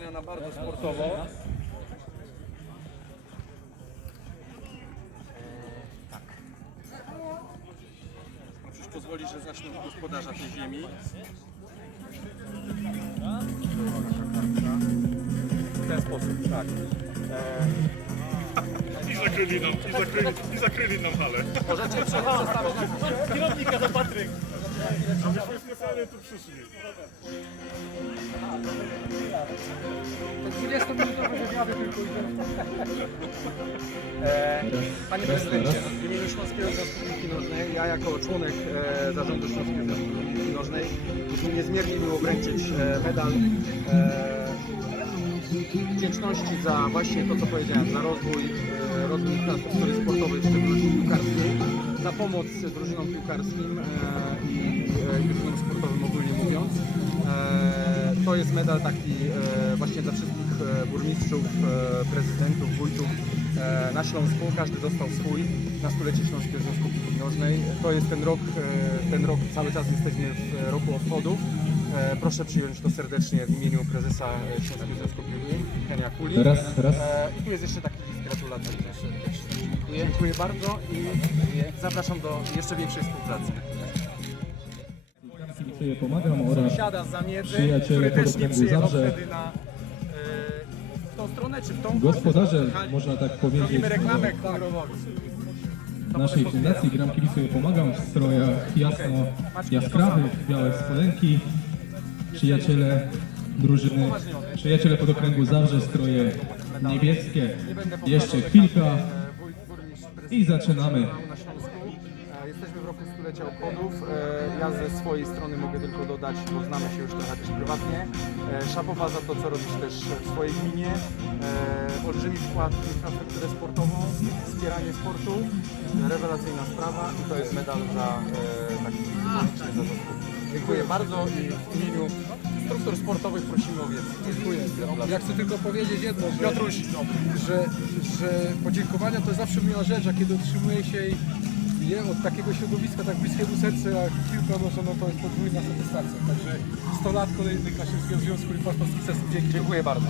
na bardzo sportowo. Musisz pozwolić, że zacznę od gospodarza tej ziemi. W ten sposób, tak. I zakryli nam, i zakryli, i zakryli nam halę. Możecie przestawić na Kierownika za Patryk. Myśmy specjalnie tu przyszli. 20-minutowe wywiady tylko e, Panie prezydencie, w imieniu Śląskiego Związku Piłki Nożnej, ja jako członek e, zarządu Śląskiego Związku Piłki Nożnej, mi niezmiernie miło wręczyć e, medal e, wdzięczności za właśnie to, co powiedziałem, za rozwój, e, rozwój infrastruktury sportowej, w szczególności piłkarskiej, za pomoc drużynom piłkarskim e, i e, drużynom sportowym ogólnie To jest medal taki e, właśnie dla wszystkich e, burmistrzów, e, prezydentów, wójtów na Śląsku. Każdy dostał swój na stulecie Śląskiego Związku Piłki Nożnej. To jest ten rok, ten rok cały czas jesteśmy w roku obchodów. E, Proszę przyjąć to serdecznie w imieniu prezesa Śląskiego Związku Piłki, Henia Kuli. Raz, raz. I tu jest jeszcze taki list gratulacyjny. Dziękuję. Dziękuję bardzo i zapraszam do jeszcze większej współpracy. Kibicuję, pomagam oraz Sąsiada z Zamiedzy, Przyjaciele który też nie Podkręgu przyjechał Zabrze. wtedy na e, w tą stronę czy w tą. gospodarze, można tak powiedzieć, Robimy reklamę kolorową. naszej fundacji Gram Kibicuję, pomagam w strojach jasno jaskrawych, białe spodenki. Przyjaciele drużyny, przyjaciele Podokręgu Zabrze, stroje niebieskie. Jeszcze chwilka e, i zaczynamy. Jesteśmy w roku stulecia obchodów. E, Ja ze swojej strony mogę tylko dodać, bo znamy się już trochę też prywatnie. E, Szapowa za to, co robisz też w swojej gminie. E, Olbrzymi wkład w infrastrukturę sportową, wspieranie sportu. Rewelacyjna sprawa i to jest medal za taki za. Dziękuję bardzo i w imieniu struktur sportowych prosimy o więcej. Dziękuję. Ja chcę tylko powiedzieć jedno, że, Piotruś, że, że podziękowania to jest zawsze miła rzecz, a kiedy otrzymuje się je od takiego środowiska tak bliskiego sercu jak piłka nożna, no to jest podwójna satysfakcja. Także 100 lat kolejnych naszego związku sesji. Dzięki. dziękuję bardzo.